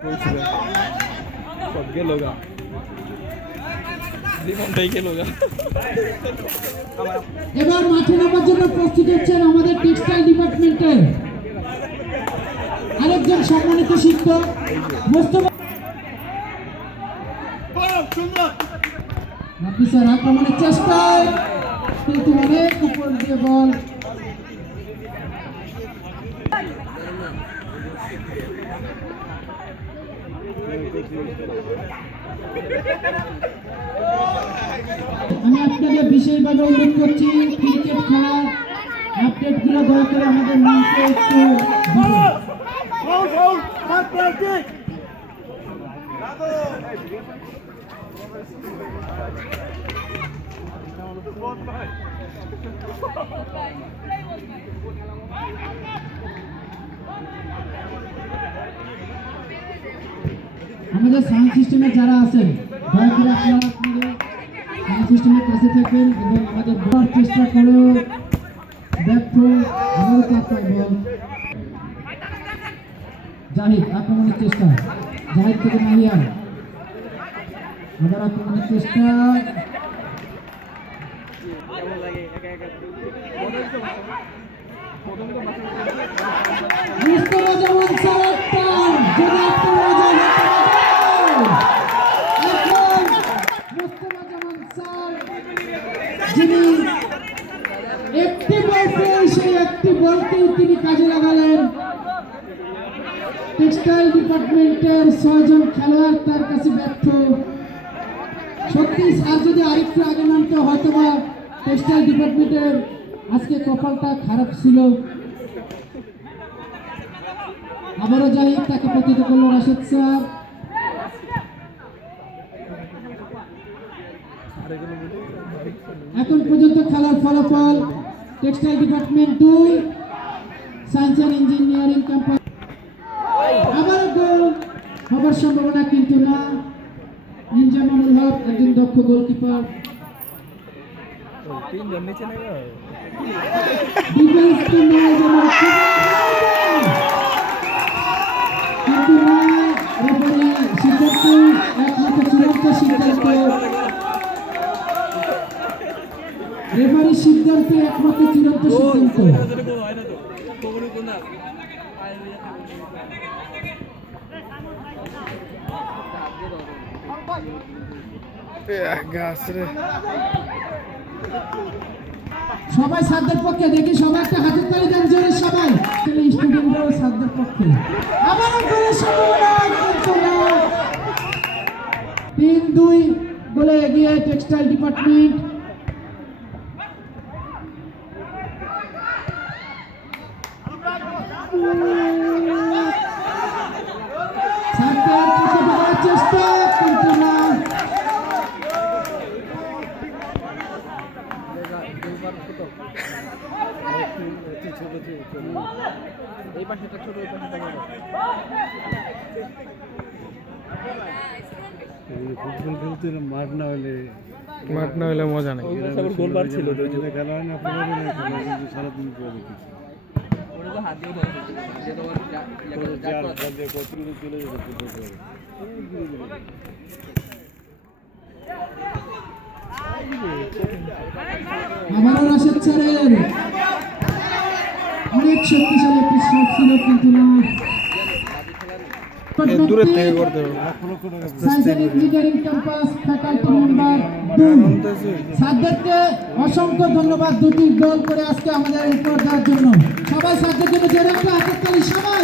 सब गेलोगा জীবনটাই গেলোগা। এবার মাঠে নামার জন্য প্রস্তুত হচ্ছেন আমাদের টেক্সটাইল ডিপার্টমেন্টের আরেকজন সম্মানিত শিক্ষক মোস্তফা নাফিসার আক্রমণের চেষ্টায় কিন্তু অনেক উপর দিয়ে বল আমি আপনাদের বিশেষভাবে উল্লেখ করছি ক্রিকেট খেলার আপডেটগুলো দয়া করে আমাদের মঞ্চে একটু আমাদের সাউন্ড সিস্টেমে যারা আছেন দয়া করে আপনারা আপনাদের সাউন্ড সিস্টেমের কাছে থাকবেন এবং আমাদের বলার চেষ্টা করেও ব্যর্থ আবারও চারটায় বল জাহিদ আক্রমণের চেষ্টা জাহিদ থেকে নাহিয়ান আবার আক্রমণের চেষ্টা মুস্তফা জামান স্যার যদি একটা মজা এখন মুস্তফা জামান স্যার যিনি একটি বল পেয়ে সেই একটি বলকেই তিনি কাজে লাগালেন টেক্সটাইল ডিপার্টমেন্টের 6 জন খেলোয়াড় তার কাছে ব্যর্থ সত্যি স্যার যদি আরেকটু আগে নামতো হয়তোবা টেক্সটাইল ডিপার্টমেন্টের আজকে কপালটা খারাপ ছিল আবারও যাই তাকে প্রতিহত করলো রাশেদ স্যার এখন পর্যন্ত খেলার ফলাফল textile department 2 science and engineering campus আবার গোল হবার সম্ভাবনা কিন্তু না নিজামুল হক একজন দক্ষ গোলকিপার তিনজন নিচে নেবে ডিফেন্স টিম কিন্তু না রেফারি সিদ্ধান্ত একমাত্র চূড়ান্ত সিদ্ধান্ত রেফারি সিদ্ধান্তে একমাত্র চূড়ান্ত সিদ্ধান্ত সবাই সাধ্যের পক্ষে দেখি সবাই একটা হাতের তালি দেন জোরে সবাই স্টুডেন্টরাও সাধ্যের পক্ষে আবার গোলের সম্ভাবনা 3-2 গোলে এগিয়ে টেক্সটাইল ডিপার্টমেন্ট চেষ্টা কিন্তু না এই পাশেটা ছোট এই পাশেটা বড় ফুটবল খেলতে মাঠ না হলে মজা নেই গোল বার ছিল তো ওই খেলা হয় না কিন্তু সারাদিন করে দেখেছি ওটা তো হাত দিয়ে ধরেছে যে তো চলে যেতে আমারও রাশেদ স্যারের অনেক শক্তিশালী একটি শট ছিল কিন্তু না দূরে থেকে করতে হবে science and engineering campus faculty member 2 সাদ্দাতকে অসংখ্য ধন্যবাদ দুটি গোল করে আজকে আমাদের উপহার দেওয়ার জন্য সবাই সাদ্দাতের জন্য জোরে একটা হাতের তালি সবাই